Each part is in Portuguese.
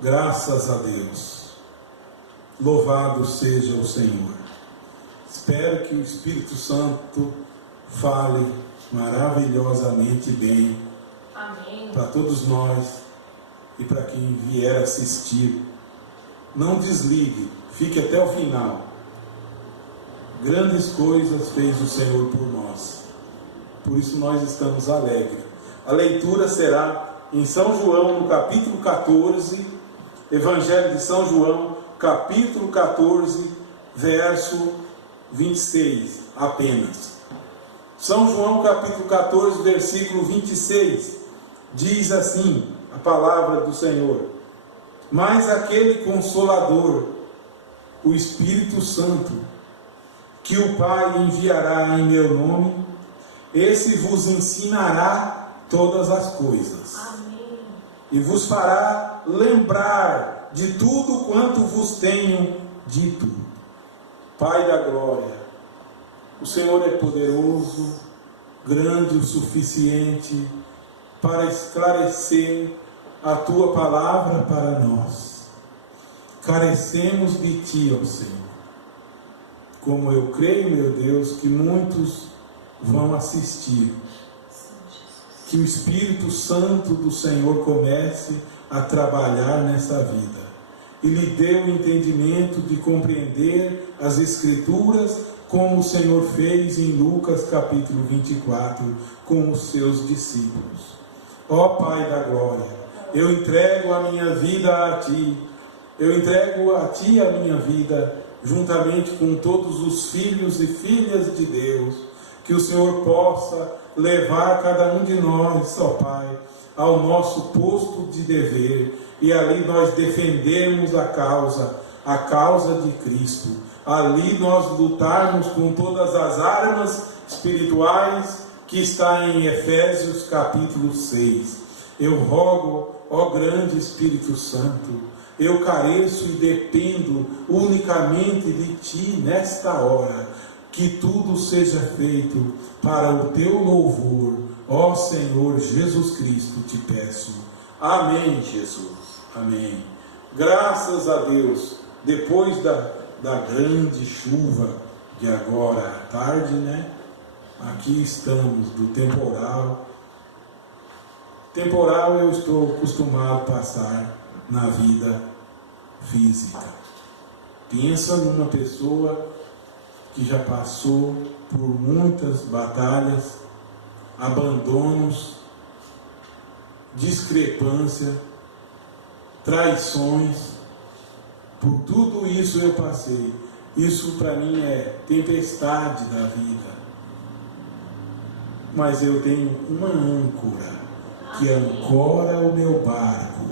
Graças a Deus. Louvado seja o Senhor. Espero que o Espírito Santo fale maravilhosamente bem para todos nós e para quem vier assistir. Não desligue, fique até o final. Grandes coisas fez o Senhor por nós. Por isso nós estamos alegres. A leitura será em São João, no capítulo 14, Evangelho de São João, capítulo 14, verso 26, apenas. São João, capítulo 14, versículo 26, diz assim a palavra do Senhor: mas aquele Consolador, o Espírito Santo, que o Pai enviará em meu nome, esse vos ensinará todas as coisas. Amém. E vos fará lembrar de tudo quanto vos tenho dito. Pai da glória, o Senhor é poderoso, grande o suficiente para esclarecer a tua palavra para nós. Carecemos de ti, ó Senhor. Como eu creio, meu Deus, que muitos vão assistir. Que o Espírito Santo do Senhor comece a trabalhar nessa vida e lhe dê o entendimento de compreender as Escrituras, como o Senhor fez em Lucas capítulo 24 com os seus discípulos. Ó Pai da glória, eu entrego a minha vida a Ti, eu entrego a Ti a minha vida, juntamente com todos os filhos e filhas de Deus, que o Senhor possa levar cada um de nós, ó Pai, ao nosso posto de dever, e ali nós defendemos a causa de Cristo. Ali nós lutarmos com todas as armas espirituais que está em Efésios capítulo 6. Eu rogo, ó grande Espírito Santo, eu careço e dependo unicamente de Ti nesta hora, que tudo seja feito para o Teu louvor, ó Senhor Jesus Cristo, te peço. Amém, Jesus. Amém. Graças a Deus, depois da grande chuva de agora à tarde, né? Aqui estamos, do temporal. Temporal eu estou acostumado a passar na vida física. Pensa numa pessoa que já passou por muitas batalhas, abandonos, discrepância, traições. Por tudo isso eu passei. Isso para mim é tempestade da vida. Mas eu tenho uma âncora que ancora o meu barco.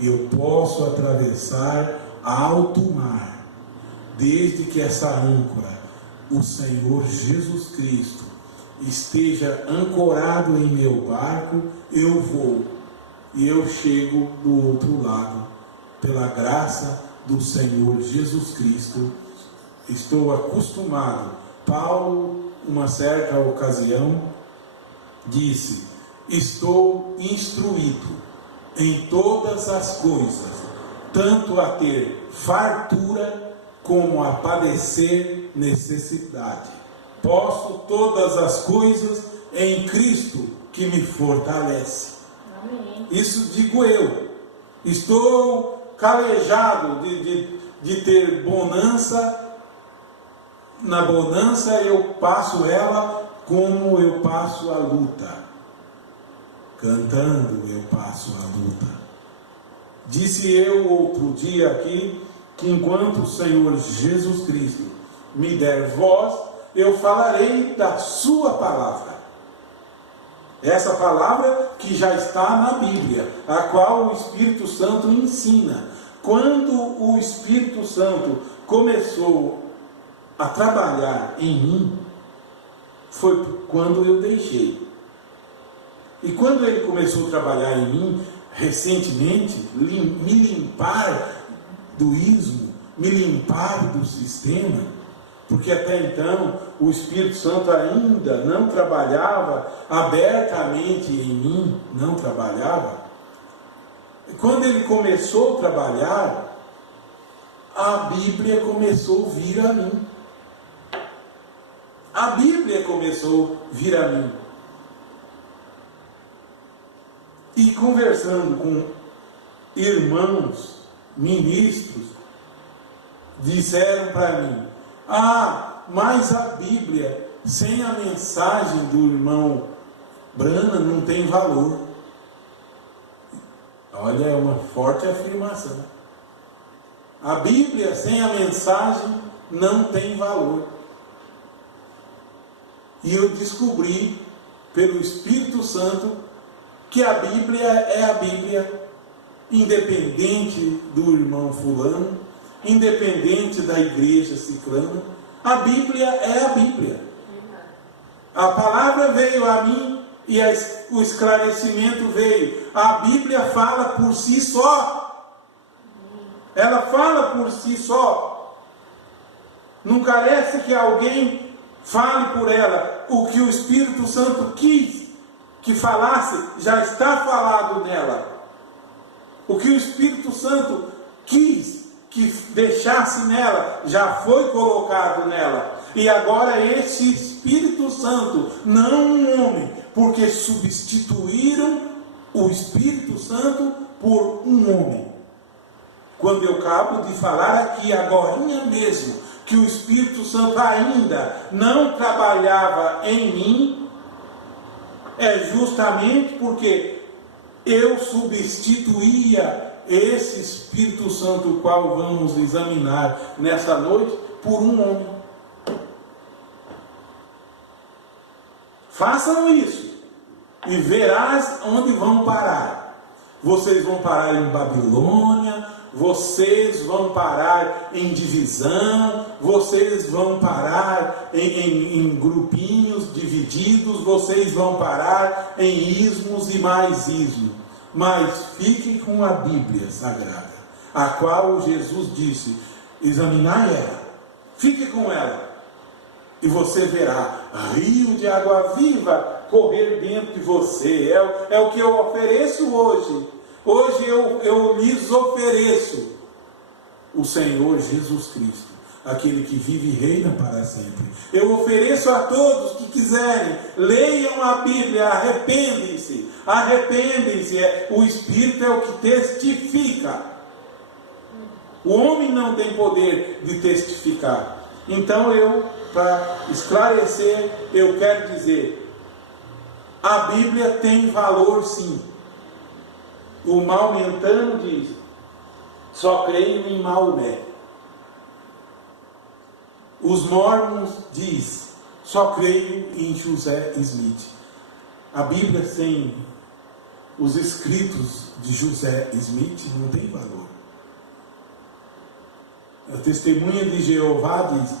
Eu posso atravessar alto mar, desde que essa âncora, o Senhor Jesus Cristo, esteja ancorado em meu barco. Eu vou e eu chego do outro lado, pela graça do Senhor Jesus Cristo. Estou acostumado. Paulo, uma certa ocasião, disse: estou instruído em todas as coisas, tanto a ter fartura como a padecer necessidade. Posso todas as coisas em Cristo que me fortalece. Amém. Isso digo eu. Estou calejado de ter bonança. Na bonança eu passo ela como eu passo a luta. Cantando eu passo a luta. Disse eu outro dia aqui, que enquanto o Senhor Jesus Cristo me der voz, eu falarei da sua palavra. Essa palavra que já está na Bíblia, a qual o Espírito Santo ensina. Quando o Espírito Santo começou a trabalhar em mim, foi quando eu deixei. E quando ele começou a trabalhar em mim, recentemente, me limpar do ismo, me limpar do sistema, porque até então o Espírito Santo ainda não trabalhava abertamente em mim, não trabalhava. quando ele começou a trabalhar, a Bíblia começou a vir a mim. A Bíblia começou a vir a mim. E conversando com irmãos, ministros, disseram para mim: mas a Bíblia, sem a mensagem do irmão Branham, não tem valor. Olha, é uma forte afirmação. A Bíblia sem a mensagem não tem valor. E eu descobri, pelo Espírito Santo, que a Bíblia é a Bíblia, independente do irmão fulano, independente da igreja ciclana. A Bíblia é a Bíblia. A palavra veio a mim e o esclarecimento veio. A Bíblia fala por si só. Ela fala por si só. Não carece que alguém fale por ela. O que o Espírito Santo quis que falasse, já está falado nela. O que o Espírito Santo quis que deixasse nela, já foi colocado nela. E agora esse Espírito Santo, não um homem, porque substituíram o Espírito Santo por um homem. Quando eu acabo de falar aqui, agorinha mesmo, que o Espírito Santo ainda não trabalhava em mim, é justamente porque eu substituía esse Espírito Santo, o qual vamos examinar nessa noite, por um homem. Façam isso e verás onde vão parar. Vocês vão parar em Babilônia, vocês vão parar em divisão, vocês vão parar em grupinhos divididos, vocês vão parar em ismos e mais ismos. Mas fiquem com a Bíblia Sagrada, a qual Jesus disse: examinai ela, fique com ela, e você verá rio de água viva correr dentro de você. É o que eu ofereço hoje. Hoje eu lhes ofereço o Senhor Jesus Cristo, aquele que vive e reina para sempre. Eu ofereço a todos que quiserem, leiam a Bíblia, arrependem-se. O Espírito é o que testifica. O homem não tem poder de testificar. Então para esclarecer, eu quero dizer: a Bíblia tem valor sim. O Maometano diz: só creio em Maomé. Os Mormons diz: só creio em José Smith. A Bíblia sem os escritos de José Smith não tem valor. A Testemunha de Jeová diz: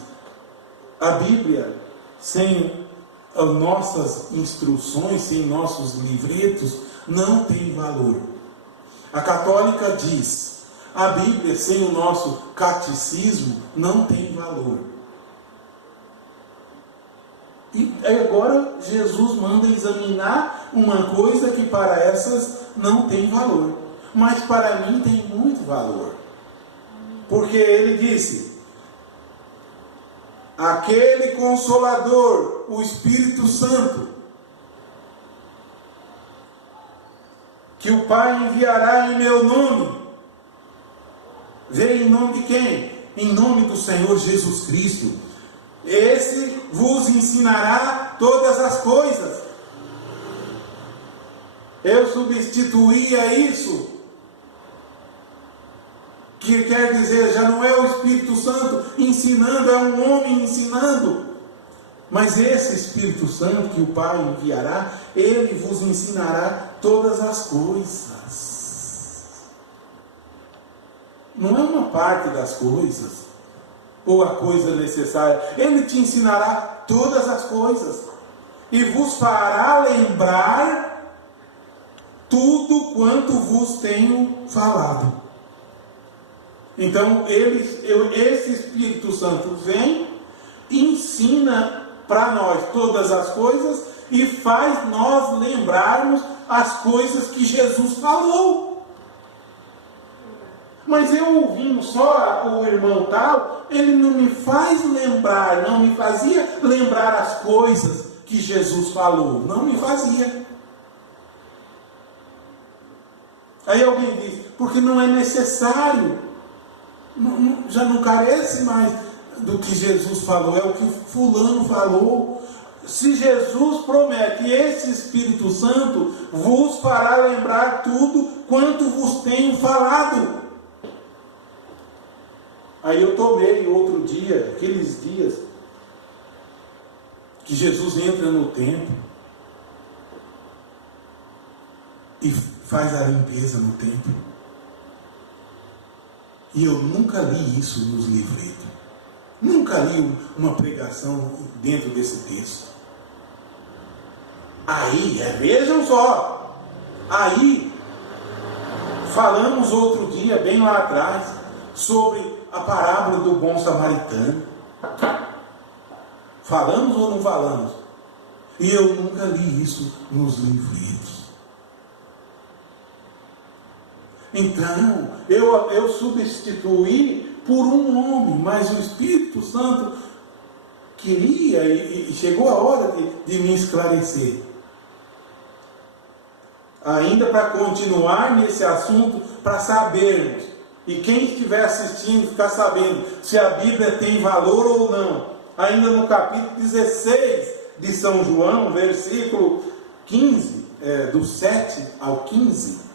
a Bíblia sem as nossas instruções, sem nossos livretos, não tem valor. A católica diz: a Bíblia sem o nosso catecismo não tem valor. E agora Jesus manda examinar uma coisa que para essas não tem valor, mas para mim tem muito valor. Porque ele disse: aquele Consolador, o Espírito Santo, que o Pai enviará em meu nome, veio em nome de quem? Em nome do Senhor Jesus Cristo. Esse vos ensinará todas as coisas. Eu substituía isso, que quer dizer, já não é o Espírito Santo ensinando, é um homem ensinando. Mas esse Espírito Santo que o Pai enviará, ele vos ensinará todas as coisas. Não é uma parte das coisas, ou a coisa necessária. Ele te ensinará todas as coisas, e vos fará lembrar tudo quanto vos tenho falado. Então, esse Espírito Santo vem, ensina para nós todas as coisas e faz nós lembrarmos as coisas que Jesus falou. Mas eu ouvindo só o irmão tal, ele não me faz lembrar, não me fazia lembrar as coisas que Jesus falou. Não me fazia. Aí alguém diz, porque não é necessário. Já não carece mais do que Jesus falou, é o que fulano falou. Se Jesus promete, esse Espírito Santo vos fará lembrar tudo quanto vos tenho falado. Aí eu tomei outro dia, aqueles dias que Jesus entra no templo e faz a limpeza no templo. E eu nunca li isso nos livretos. Nunca li uma pregação dentro desse texto. Aí, vejam só. Aí, falamos outro dia, bem lá atrás, sobre a parábola do bom samaritano. Falamos ou não falamos? E eu nunca li isso nos livretos. Então, eu substituí por um homem, mas o Espírito Santo queria e chegou a hora de me esclarecer. Ainda para continuar nesse assunto, para sabermos, e quem estiver assistindo ficar sabendo se a Bíblia tem valor ou não. Ainda no capítulo 16 de São João, versículo 15, do 7 ao 15,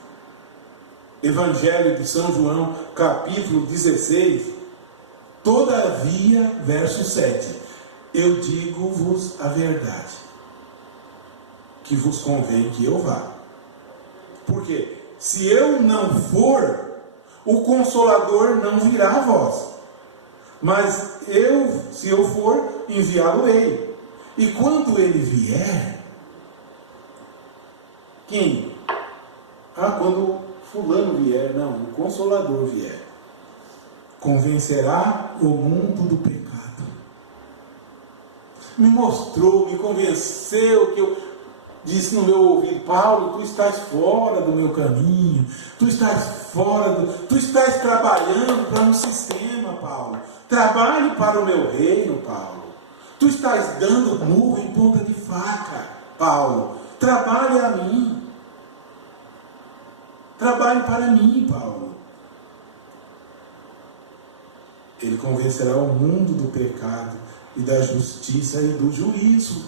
Evangelho de São João, capítulo 16, todavia, verso 7, eu digo-vos a verdade, que vos convém que eu vá. Porque se eu não for, o Consolador não virá a vós. Mas se eu for, enviá-lo-ei. E quando ele vier, quem? Quando fulano vier, não, o Consolador vier, convencerá o mundo do pecado. Me mostrou, me convenceu, que eu disse no meu ouvido, Paulo, tu estás fora do meu caminho, tu estás tu estás trabalhando para um sistema, Paulo. Trabalhe para o meu reino, Paulo. Tu estás dando murro em ponta de faca, Paulo. Trabalhe a mim. Trabalhe para mim, Paulo. Ele convencerá o mundo do pecado e da justiça e do juízo.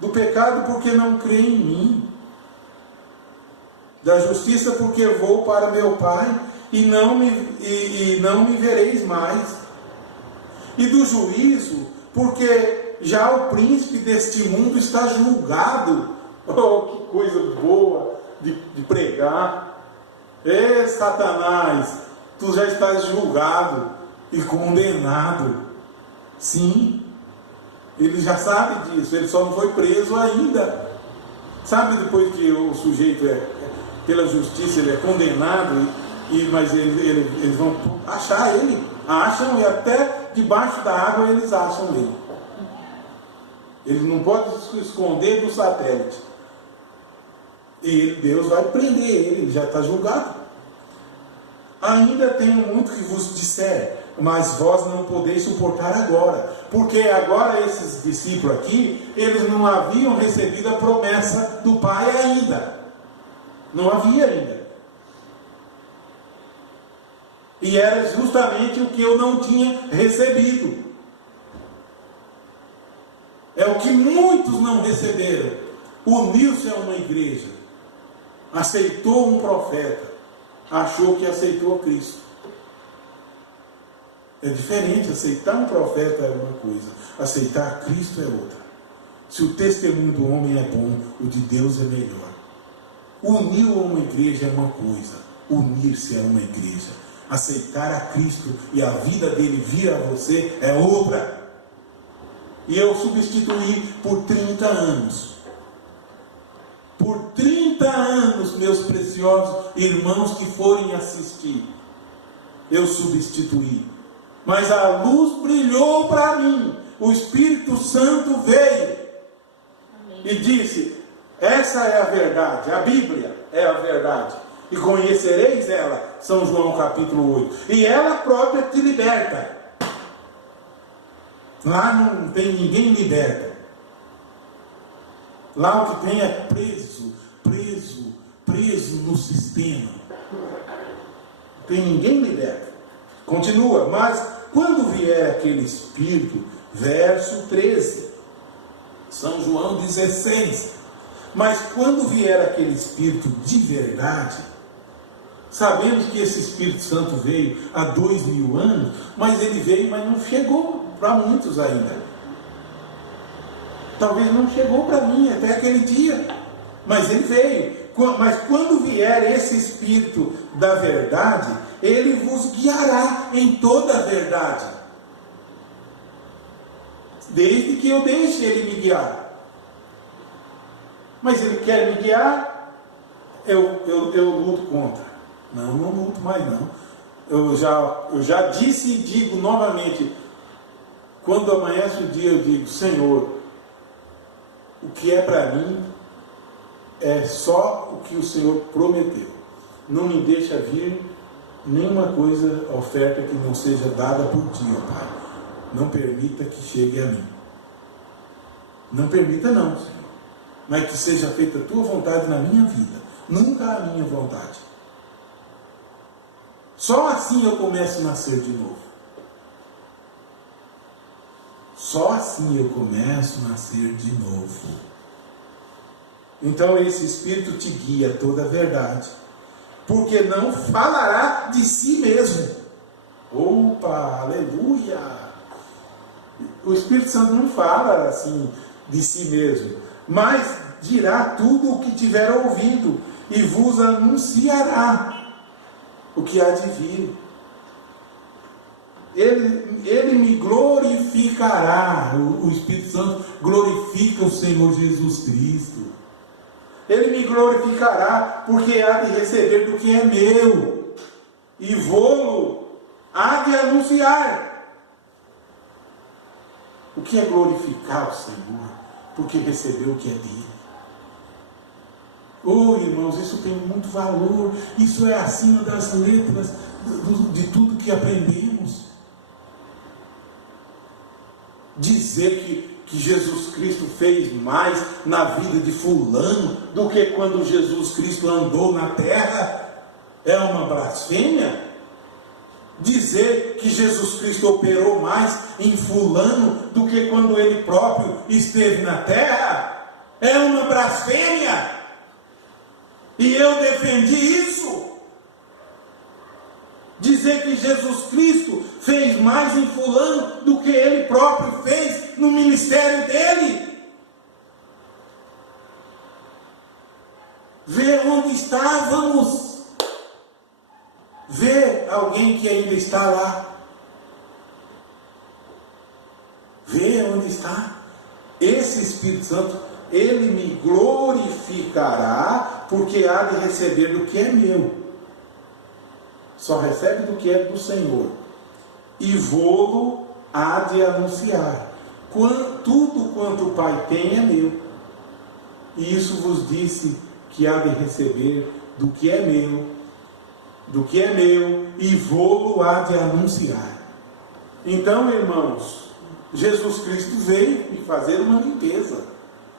Do pecado porque não crê em mim. Da justiça porque vou para meu Pai e não me vereis mais. E do juízo porque já o príncipe deste mundo está julgado. Oh, que coisa boa de pregar. Satanás, tu já estás julgado e condenado. Sim, ele já sabe disso, ele só não foi preso ainda. Sabe, depois que o sujeito pela justiça, ele é condenado, mas eles vão achar ele, acham, e até debaixo da água eles acham ele. Ele não pode se esconder do satélite. E Deus vai prender ele já está julgado. Ainda tenho muito que vos disser, mas vós não podeis suportar agora, porque agora esses discípulos aqui, eles não haviam recebido a promessa do Pai ainda. Não havia ainda. E era justamente o que eu não tinha recebido. É o que muitos não receberam. Uniu-se a uma igreja, aceitou um profeta, achou que aceitou Cristo. É diferente. Aceitar um profeta é uma coisa, aceitar Cristo é outra. Se o testemunho do homem é bom, o de Deus é melhor. Unir a uma igreja é uma coisa, unir-se a uma igreja, aceitar a Cristo e a vida dele vir a você é outra. E eu substituí por 30 anos. Por 30 anos, meus preciosos irmãos que forem assistir, eu substituí. Mas a luz brilhou para mim. O Espírito Santo veio. Amém. E disse, essa é a verdade. A Bíblia é a verdade. e conhecereis ela, São João capítulo 8, e ela própria te liberta. Lá não tem ninguém liberta. Lá o que tem é preso no sistema. Não tem ninguém liberta. Continua, mas quando vier aquele Espírito, verso 13, São João 16, mas quando vier aquele Espírito de verdade, sabemos que esse Espírito Santo veio há 2000 anos, mas ele veio, mas não chegou para muitos ainda. Talvez não chegou para mim até aquele dia, mas ele veio. Mas quando vier esse Espírito da verdade, ele vos guiará em toda a verdade, desde que eu deixe ele me guiar. Mas ele quer me guiar, eu luto contra. Não luto mais não. Eu já disse e digo novamente, quando amanhece o dia, eu digo: Senhor, o que é para mim é só o que o Senhor prometeu. Não me deixa vir nenhuma coisa, oferta que não seja dada por ti, ó Pai. Não permita que chegue a mim. Não permita não, Senhor. Mas que seja feita a tua vontade na minha vida, nunca a minha vontade. Só assim eu começo a nascer de novo. Só assim eu começo a nascer de novo. Então esse Espírito te guia a toda a verdade, porque não falará de si mesmo. Opa, aleluia! O Espírito Santo não fala assim de si mesmo, mas dirá tudo o que tiver ouvido e vos anunciará o que há de vir. Ele me glorificará. O Espírito Santo glorifica o Senhor Jesus Cristo. Ele me glorificará, porque há de receber do que é meu, e vou-lo há de anunciar. O que é glorificar o Senhor? Porque recebeu o que é dele. Oh, irmãos, isso tem muito valor. Isso é acima das letras de tudo que aprendemos. Dizer que Jesus Cristo fez mais na vida de fulano do que quando Jesus Cristo andou na terra é uma blasfêmia. Dizer que Jesus Cristo operou mais em fulano do que quando ele próprio esteve na terra é uma blasfêmia. E eu defendi isso. Dizer que Jesus Cristo fez mais em fulano do que ele próprio fez no ministério dele. Vê onde estávamos. Vê alguém que ainda está lá. Vê onde está. Esse Espírito Santo, ele me glorificará, porque há de receber do que é meu. Só recebe do que é do Senhor. E vou-lo há de anunciar. Tudo quanto o Pai tem é meu. E isso vos disse que há de receber do que é meu, e vou-lo há de anunciar. Então, irmãos, Jesus Cristo veio me fazer uma limpeza.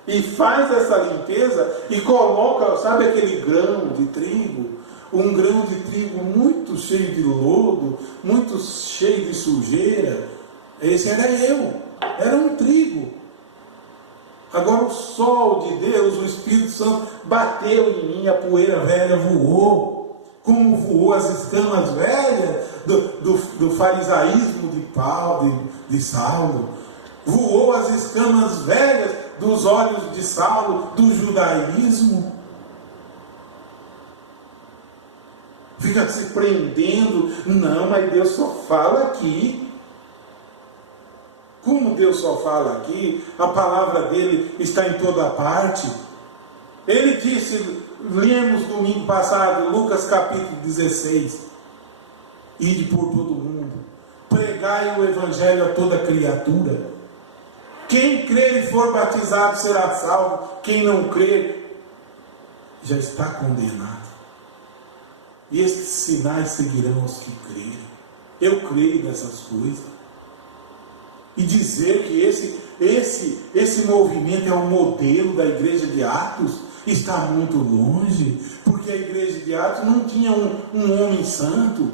E faz essa limpeza e coloca, sabe aquele grão de trigo? Um grão de trigo muito cheio de lodo, muito cheio de sujeira. Esse era eu, era um trigo. Agora o sol de Deus, o Espírito Santo, bateu em mim, a poeira velha voou, como voou as escamas velhas do farisaísmo de Saulo, voou as escamas velhas dos olhos de Saulo, do judaísmo. Fica se prendendo. Não, mas Deus só fala aqui. Como Deus só fala aqui? A palavra dele está em toda parte. Ele disse, lemos domingo passado, Lucas capítulo 16: ide por todo mundo, pregai o evangelho a toda criatura. Quem crer e for batizado será salvo, quem não crer já está condenado. E esses sinais seguirão os que crerem. Eu creio nessas coisas. E dizer que esse movimento é um modelo da igreja de Atos está muito longe, porque a igreja de Atos não tinha um homem santo.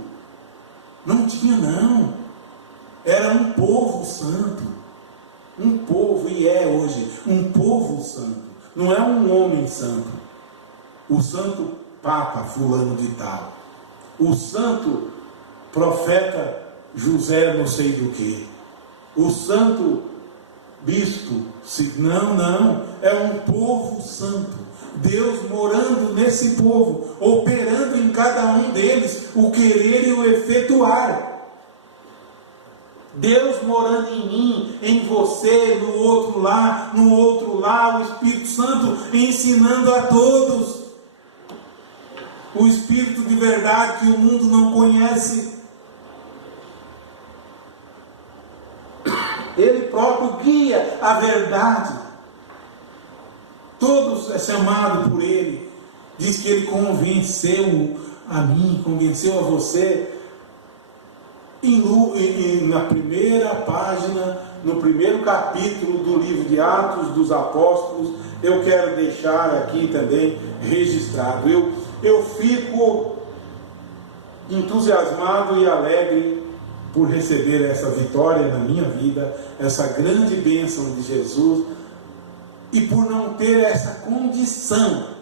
Não tinha, não. Era um povo santo. Um povo, e é hoje, um povo santo. Não é um homem santo. O santo Papa fulano de tal. O santo profeta José não sei do que. O santo bispo. Não. É um povo santo. Deus morando nesse povo, operando em cada um deles o querer e o efetuar. Deus morando em mim, em você, no outro lá, o Espírito Santo ensinando a todos. O Espírito de verdade que o mundo não conhece. Ele próprio guia a verdade. Todos é chamado por Ele. Diz que Ele convenceu a mim, convenceu a você. Na primeira página, no primeiro capítulo do livro de Atos dos Apóstolos, eu quero deixar aqui também registrado. Eu fico entusiasmado e alegre por receber essa vitória na minha vida, essa grande bênção de Jesus, e por não ter essa condição,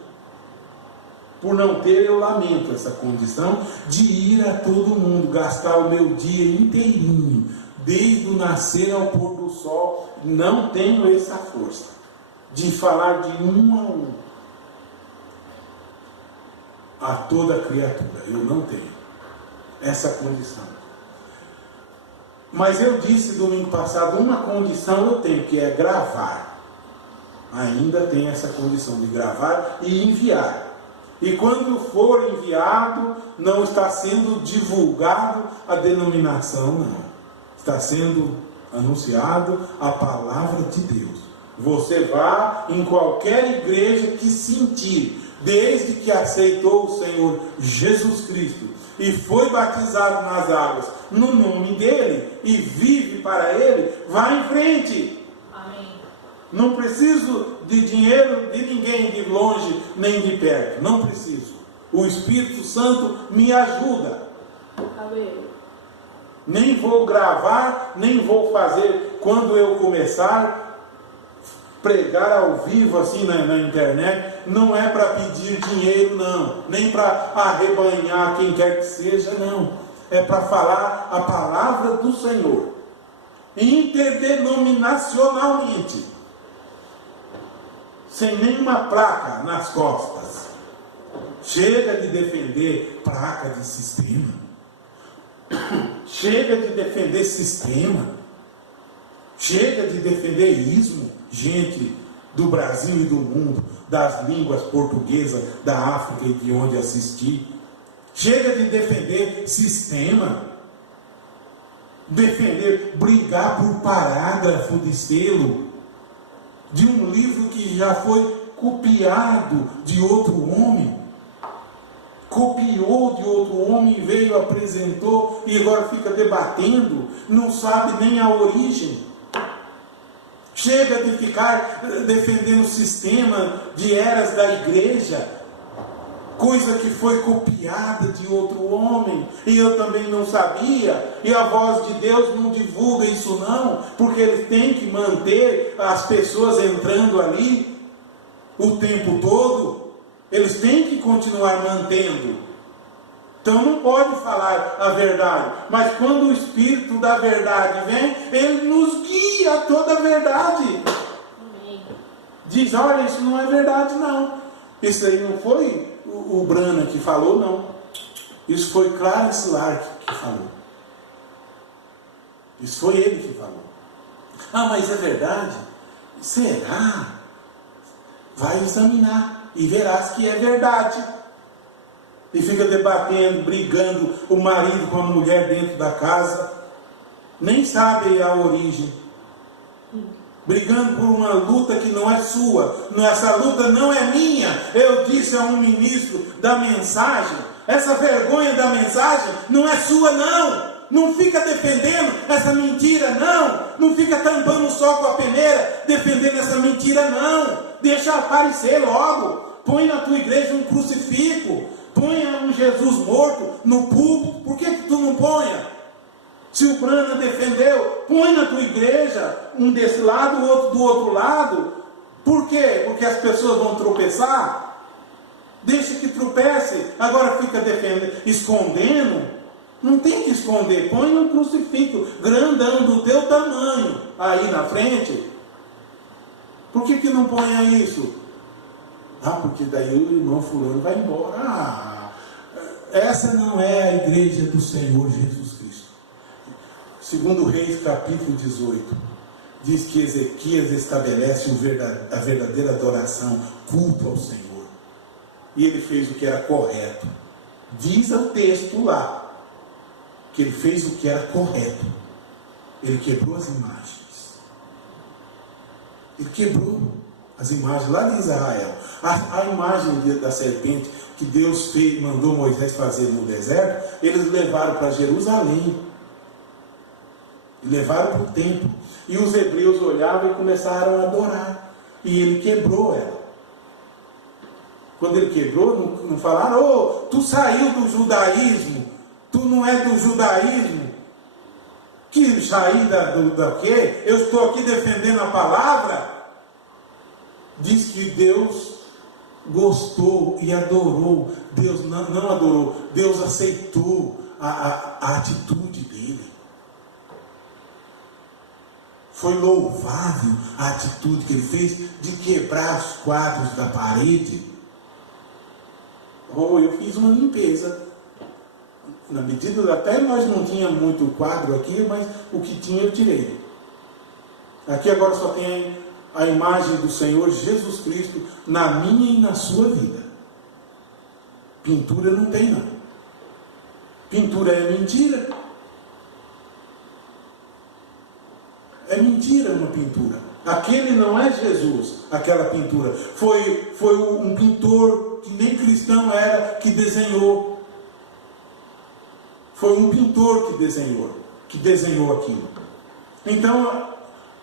eu lamento essa condição de ir a todo mundo, gastar o meu dia inteirinho, desde o nascer ao pôr do sol. Não tenho essa força de falar de um a um a toda criatura. Eu não tenho essa condição. Mas eu disse domingo passado, uma condição eu tenho, que é gravar. Ainda tem essa condição de gravar e enviar. E quando for enviado, não está sendo divulgado a denominação, não. Está sendo anunciado a palavra de Deus. Você vá em qualquer igreja que sentir, desde que aceitou o Senhor Jesus Cristo e foi batizado nas águas no nome dele e vive para ele, vá em frente. Não preciso de dinheiro de ninguém, de longe nem de perto. Não preciso. O Espírito Santo me ajuda. Amém. Nem vou gravar, nem vou fazer. Quando eu começar a pregar ao vivo assim na internet, não é para pedir dinheiro, não. Nem para arrebanhar quem quer que seja, não. É para falar a palavra do Senhor. Interdenominacionalmente. Sem nenhuma placa nas costas. Chega de defender placa de sistema. Chega de defender sistema. Chega de defender ismo. Gente do Brasil e do mundo, das línguas portuguesas, da África e de onde assisti. Chega de defender sistema. Brigar por parágrafo de selo de um livro que já foi copiado de outro homem. Copiou de outro homem, veio, apresentou e agora fica debatendo, não sabe nem a origem. Chega de ficar defendendo o sistema de eras da igreja, coisa que foi copiada de outro homem, e eu também não sabia, e a voz de Deus não divulga isso não, porque eles têm que manter as pessoas entrando ali o tempo todo, eles têm que continuar mantendo, então não pode falar a verdade, mas quando o Espírito da verdade vem, ele nos guia a toda a verdade. Diz, olha, isso não é verdade não, isso aí não foi o Brana que falou, não. Isso foi Clarence Lark que falou. Isso foi ele que falou. Ah, mas é verdade? Será? Vai examinar e verás que é verdade. E fica debatendo, brigando, o marido com a mulher dentro da casa. Nem sabe a origem. brigando por uma luta que não é sua. Essa luta não é minha. Eu disse a um ministro da mensagem: essa vergonha da mensagem não é sua, não. Não fica defendendo essa mentira, não. Não fica tampando o sol com a peneira, defendendo essa mentira, não. Deixa aparecer logo. Põe na tua igreja um crucifixo. Põe um Jesus morto no púlpito. Por que tu não ponha? Se o Brana defendeu, põe na tua igreja um desse lado, o outro do outro lado. Por quê? Porque as pessoas vão tropeçar. Deixa que tropece. Agora fica defendendo, escondendo. Não tem que esconder. Põe um crucifixo grandão do teu tamanho aí na frente. Por que não põe isso? Porque daí o irmão fulano vai embora. Essa não é a igreja do Senhor Jesus Cristo. Segundo Reis, capítulo 18, diz que Ezequias estabelece a verdadeira adoração, culto ao Senhor. E ele fez o que era correto. Diz o texto lá, que ele fez o que era correto. Ele quebrou as imagens. Ele quebrou as imagens lá de Israel. A imagem da serpente que Deus mandou Moisés fazer no deserto, eles levaram para Jerusalém. E levaram para o templo. E os hebreus olhavam e começaram a adorar. E ele quebrou ela. Quando ele quebrou, não falaram: tu saiu do judaísmo. Tu não é do judaísmo. Que sair da quê? Eu estou aqui defendendo a palavra. Diz que Deus gostou e adorou. Deus não adorou. Deus aceitou a atitude dele. Foi louvável a atitude que ele fez de quebrar os quadros da parede. Eu fiz uma limpeza. Na medida, até nós não tínhamos muito quadro aqui, mas o que tinha eu tirei. Aqui agora só tem a imagem do Senhor Jesus Cristo na minha e na sua vida. Pintura não tem, não. Pintura é mentira. É mentira uma pintura. Aquele não é Jesus, aquela pintura. Foi um pintor que nem cristão era que desenhou. Foi um pintor que desenhou aquilo. Então,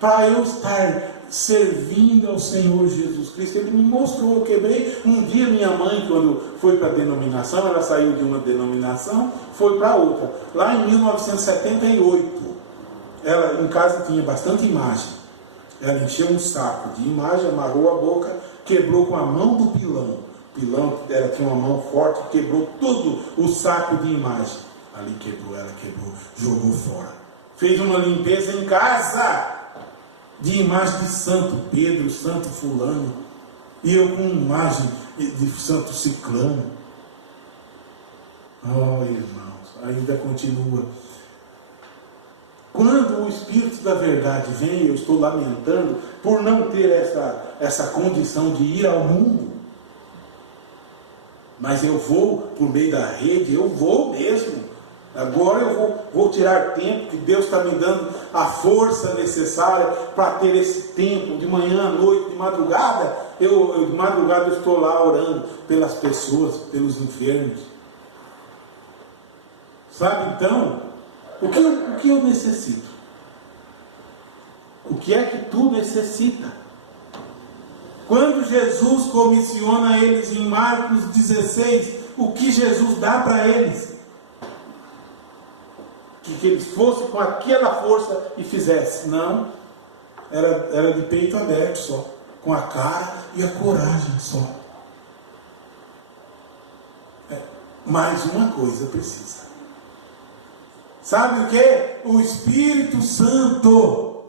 para eu estar servindo ao Senhor Jesus Cristo, Ele me mostrou. Eu quebrei. Um dia minha mãe, quando foi para a denominação, ela saiu de uma denominação, foi para outra. Lá em 1978, ela em casa tinha bastante imagem. Ela encheu um saco de imagem, amarrou a boca, quebrou com a mão do pilão. O pilão, ela tinha uma mão forte, quebrou todo o saco de imagem. Ali quebrou, ela quebrou, jogou fora. Fez uma limpeza em casa de imagem de Santo Pedro, Santo Fulano. E eu com imagem de Santo Ciclano. Irmãos, ainda continua. Quando o Espírito da verdade vem, eu estou lamentando por não ter essa condição de ir ao mundo. Mas eu vou por meio da rede, eu vou mesmo. Agora eu vou tirar tempo, que Deus está me dando a força necessária para ter esse tempo, de manhã à noite, de madrugada. De madrugada eu estou lá orando pelas pessoas, pelos enfermos. Sabe então, o que eu necessito? O que é que tu necessita? Quando Jesus comissiona eles em Marcos 16, o que Jesus dá para eles? Que eles fossem com aquela força e fizessem. Não, era de peito aberto só, com a cara e a coragem só. Mais uma coisa precisa. Sabe o que? O Espírito Santo.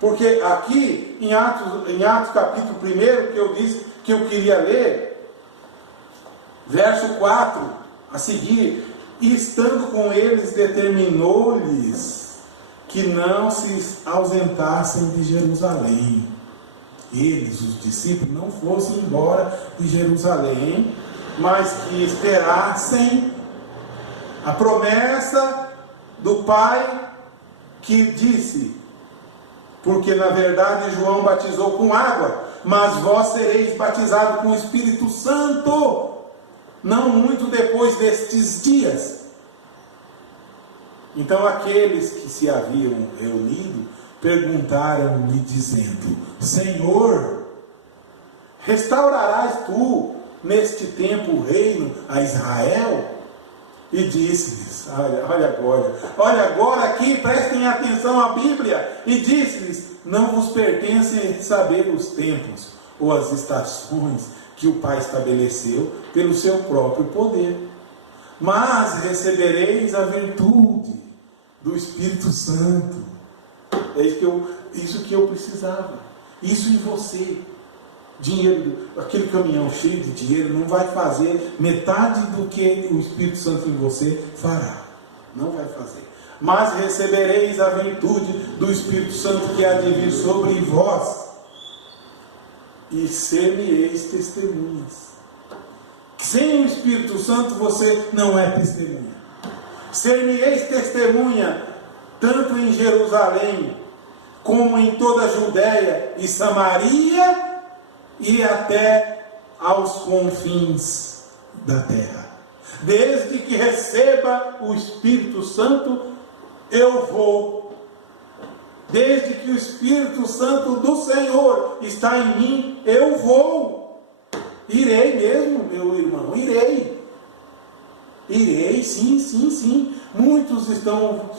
Porque aqui em Atos capítulo 1, que eu disse que eu queria ler, verso 4 a seguir: e estando com eles, determinou-lhes que não se ausentassem de Jerusalém. Eles, os discípulos, não fossem embora de Jerusalém, mas que esperassem a promessa do Pai, que disse: Porque na verdade João batizou com água, mas vós sereis batizados com o Espírito Santo, não muito depois destes dias. Então aqueles que se haviam reunido perguntaram-lhe dizendo: Senhor, restaurarás tu neste tempo o reino a Israel? E disse-lhes, olha agora aqui, prestem atenção à Bíblia, e disse-lhes: não vos pertencem saber os tempos ou as estações que o Pai estabeleceu pelo seu próprio poder, mas recebereis a virtude do Espírito Santo. É isso que eu precisava, isso em você. Dinheiro, aquele caminhão cheio de dinheiro não vai fazer metade do que o Espírito Santo em você fará. Não vai fazer. Mas recebereis a virtude do Espírito Santo que há de vir sobre vós, e ser-me-eis testemunhas. Sem o Espírito Santo você não é testemunha. Ser-me-eis testemunha tanto em Jerusalém como em toda a Judéia e Samaria e até aos confins da terra. Desde que receba o Espírito Santo, eu vou. Desde que o Espírito Santo do Senhor está em mim, eu vou. Irei mesmo, meu irmão, irei. Irei, sim. Muitos estão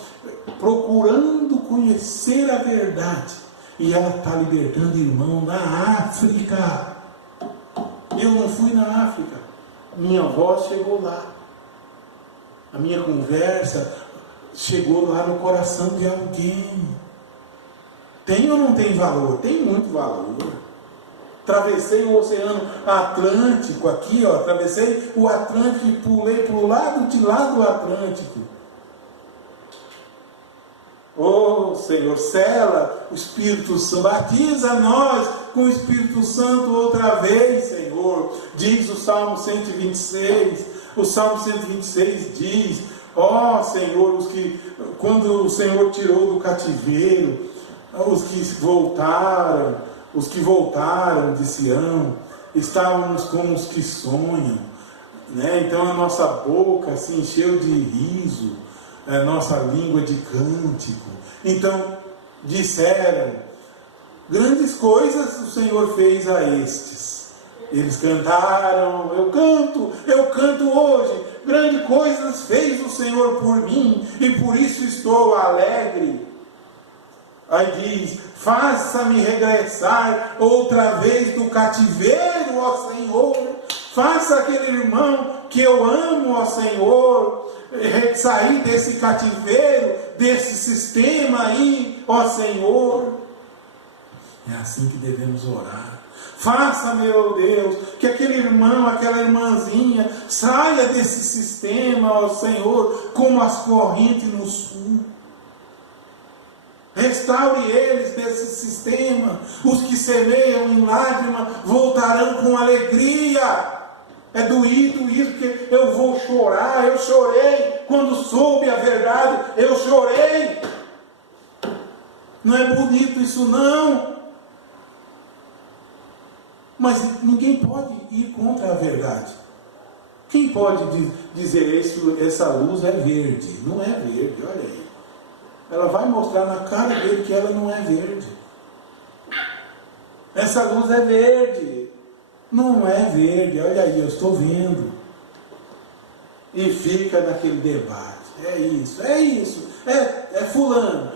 procurando conhecer a verdade. E ela está libertando irmão na África. Eu não fui na África. Minha voz chegou lá. A minha conversa chegou lá no coração de alguém. Tem ou não tem valor? Tem muito valor. Atravessei o Oceano Atlântico aqui, ó. Atravessei o Atlântico e pulei para o lado de lá do Atlântico. Oh Senhor, sela o Espírito Santo, batiza nós com o Espírito Santo outra vez, Senhor. Diz o Salmo 126, o Salmo 126 diz: ó Senhor, quando o Senhor tirou do cativeiro, os que voltaram de Sião, estávamos como os que sonham, né? Então a nossa boca se encheu de riso, a nossa língua de cântico. Então disseram: grandes coisas o Senhor fez a estes. Eles cantaram: eu canto hoje, grandes coisas fez o Senhor por mim, e por isso estou alegre. Aí diz: faça-me regressar outra vez do cativeiro, ó Senhor. Faça aquele irmão que eu amo, ó Senhor, sair desse cativeiro, desse sistema aí, ó Senhor. É assim que devemos orar. Faça, meu Deus, que aquele irmão, aquela irmãzinha saia desse sistema, ó Senhor, como as correntes no sul. Restaure eles desse sistema. Os que semeiam em lágrima voltarão com alegria. É doído isso, porque eu vou chorar. Eu chorei quando soube a verdade. Eu chorei. Não é bonito isso, não. Mas ninguém pode ir contra a verdade. Quem pode dizer isso? Essa luz é verde. Não é verde, olha aí. Ela vai mostrar na cara dele que ela não é verde. Essa luz é verde. Não é verde, olha aí, eu estou vendo. E fica naquele debate. É isso. É fulano.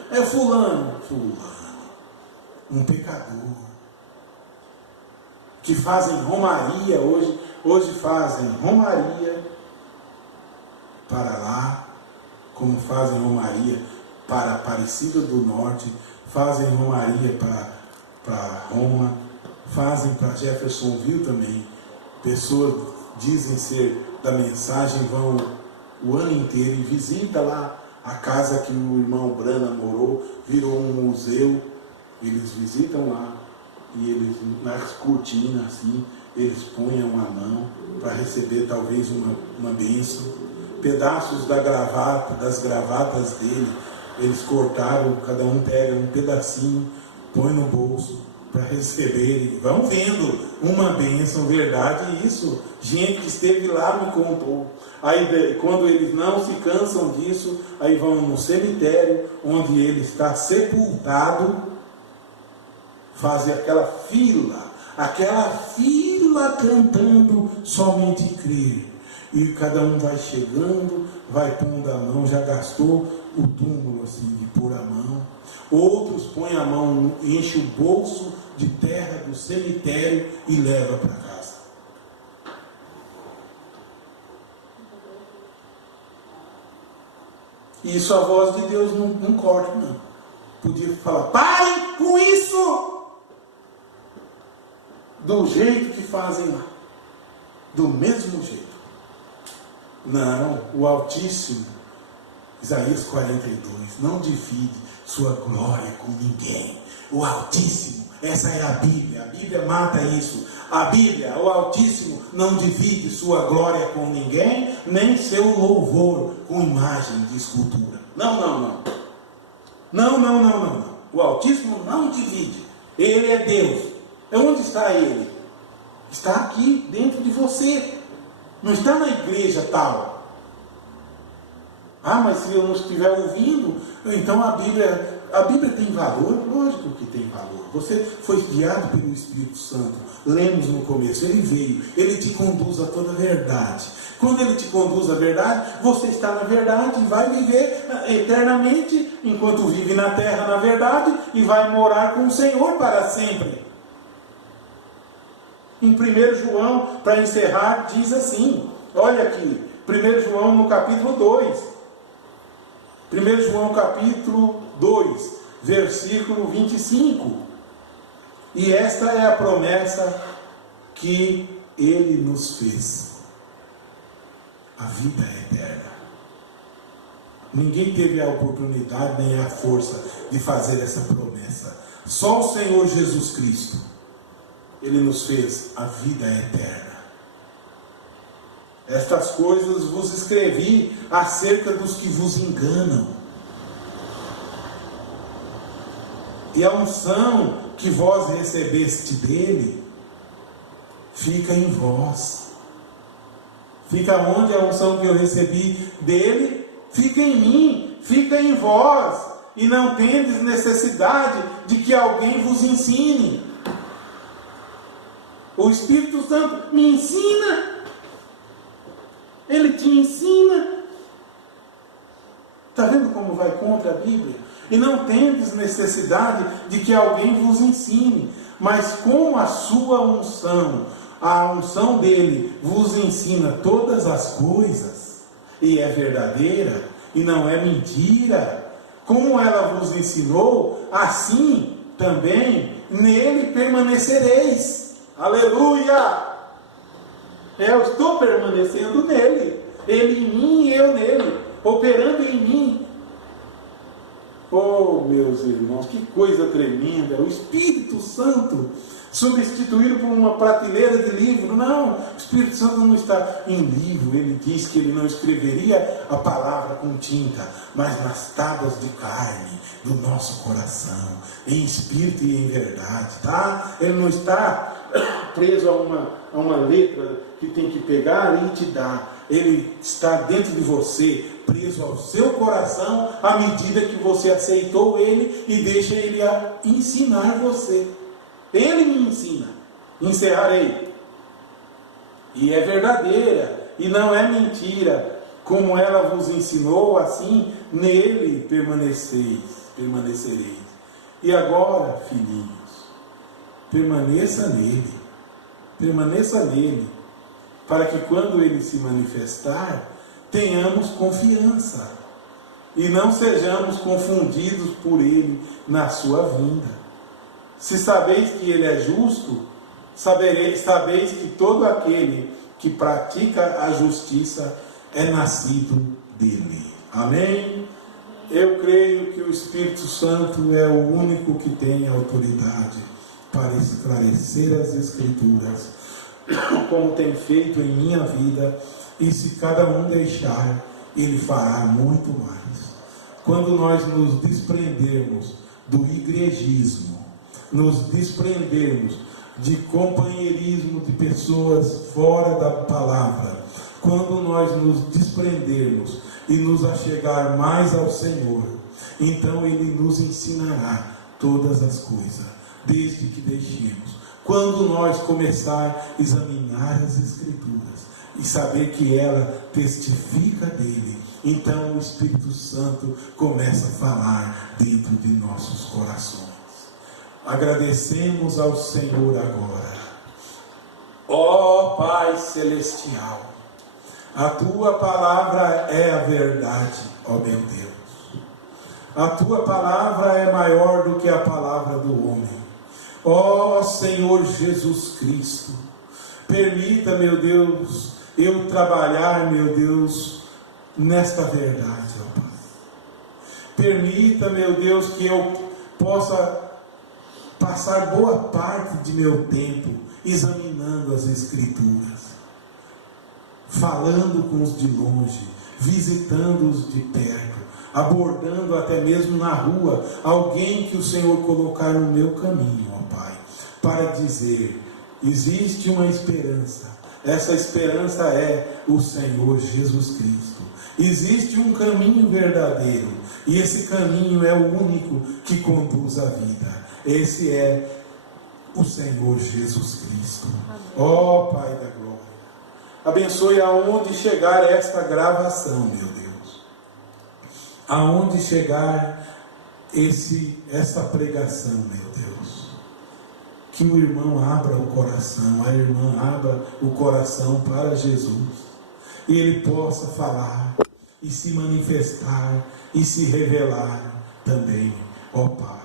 Um pecador. Que fazem romaria hoje fazem romaria para lá, como fazem romaria para Aparecida do Norte, fazem romaria para Roma, fazem para Jeffersonville também. Pessoas dizem ser da mensagem, vão o ano inteiro e visita lá a casa que o irmão Brana morou, virou um museu. Eles visitam lá e eles, nas cortinas assim, eles punham a mão para receber talvez uma bênção. Pedaços das gravatas dele, eles cortaram, cada um pega um pedacinho, põe no bolso para receber. E vão vendo uma bênção, verdade, isso. Gente que esteve lá me contou. Aí quando eles não se cansam disso, aí vão no cemitério, onde ele está sepultado, fazem aquela fila cantando somente crer. E cada um vai chegando, vai pondo a mão, já gastou o túmulo assim, de pôr a mão. Outros põem a mão, enche o bolso de terra do cemitério e leva para casa. Isso a voz de Deus não corta, não. Podia falar, parem com isso! Do jeito que fazem lá. Do mesmo jeito. Não, o Altíssimo, Isaías 42, não divide sua glória com ninguém. O Altíssimo, essa é a Bíblia mata isso. A Bíblia, o Altíssimo, não divide sua glória com ninguém, nem seu louvor com imagem de escultura. Não. O Altíssimo não divide. Ele é Deus. Onde está Ele? Está aqui, dentro de você. Não está na igreja tal. Ah, mas se eu não estiver ouvindo, então a Bíblia tem valor? Lógico que tem valor. Você foi guiado pelo Espírito Santo. Lemos no começo, ele veio, ele te conduz a toda a verdade. Quando ele te conduz à verdade, você está na verdade e vai viver eternamente, enquanto vive na terra na verdade, e vai morar com o Senhor para sempre. Em 1 João, para encerrar, diz assim, olha aqui, 1 João no capítulo 2, 1 João capítulo 2, versículo 25, e esta é a promessa que Ele nos fez, a vida eterna. Ninguém teve a oportunidade nem a força de fazer essa promessa, só o Senhor Jesus Cristo. Ele nos fez a vida eterna. Estas coisas vos escrevi acerca dos que vos enganam. E a unção que vós recebeste dele, fica em vós. Fica onde a unção que eu recebi dele? Fica em mim, fica em vós. E não tendes necessidade de que alguém vos ensine. O Espírito Santo me ensina. Ele te ensina. Está vendo como vai contra a Bíblia? E não tendes necessidade de que alguém vos ensine. Mas com a sua unção, a unção dele vos ensina todas as coisas. E é verdadeira. E não é mentira. Como ela vos ensinou, assim também nele permanecereis. Aleluia! Eu estou permanecendo nele. Ele em mim e eu nele. Operando em mim. Oh, meus irmãos, que coisa tremenda. O Espírito Santo substituído por uma prateleira de livro. Não, o Espírito Santo não está em livro. Ele diz que ele não escreveria a palavra com tinta, mas nas tábuas de carne do nosso coração, em espírito e em verdade, tá? Ele não está preso a uma letra que tem que pegar e te dar. Ele está dentro de você, preso ao seu coração, à medida que você aceitou ele e deixa ele ensinar você. Ele me ensina. Encerrarei. E é verdadeira, e não é mentira. Como ela vos ensinou, assim nele permanecereis. E agora, filhinhos, permaneça nele, para que quando ele se manifestar, tenhamos confiança, e não sejamos confundidos por ele na sua vinda. Se sabeis que ele é justo, sabeis que todo aquele que pratica a justiça é nascido dele. Amém? Eu creio que o Espírito Santo é o único que tem autoridade para esclarecer as Escrituras, como tem feito em minha vida, e se cada um deixar, ele fará muito mais. Quando nós nos desprendermos do igrejismo, nos desprendermos de companheirismo de pessoas fora da palavra, quando nós nos desprendermos e nos achegar mais ao Senhor, então Ele nos ensinará todas as coisas, desde que deixemos. Quando nós começar a examinar as Escrituras e saber que ela testifica dele, então o Espírito Santo começa a falar dentro de nossos corações. Agradecemos ao Senhor agora. Ó Pai Celestial, a Tua palavra é a verdade, ó meu Deus. A Tua palavra é maior do que a palavra do homem. Ó Senhor Jesus Cristo, permita, meu Deus, eu trabalhar, meu Deus, nesta verdade, ó Pai. Permita, meu Deus, que eu possa passar boa parte de meu tempo examinando as Escrituras, falando com os de longe, visitando-os de perto, abordando até mesmo na rua alguém que o Senhor colocar no meu caminho, ó Pai, para dizer: existe uma esperança. Essa esperança é o Senhor Jesus Cristo. Existe um caminho verdadeiro, e esse caminho é o único que conduz à vida. Esse é o Senhor Jesus Cristo. Ó Pai da glória, abençoe aonde chegar esta gravação, meu Deus, aonde chegar essa pregação, meu Deus, que o irmão abra o coração, a irmã abra o coração para Jesus, e ele possa falar e se manifestar e se revelar também, ó Pai.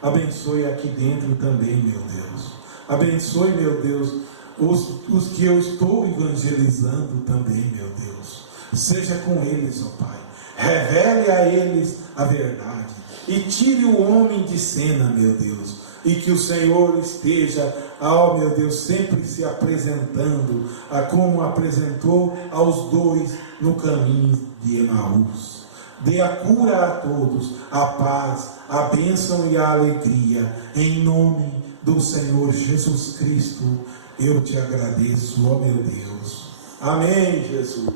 Abençoe aqui dentro também, meu Deus. Abençoe, meu Deus, os que eu estou evangelizando também, meu Deus. Seja com eles, ó Pai. Revele a eles a verdade. E tire o homem de cena, meu Deus. E que o Senhor esteja, ó meu Deus, sempre se apresentando, como apresentou aos dois no caminho de Emaús. Dê a cura a todos, a paz, a bênção e a alegria, em nome do Senhor Jesus Cristo, eu te agradeço, ó meu Deus. Amém, Jesus.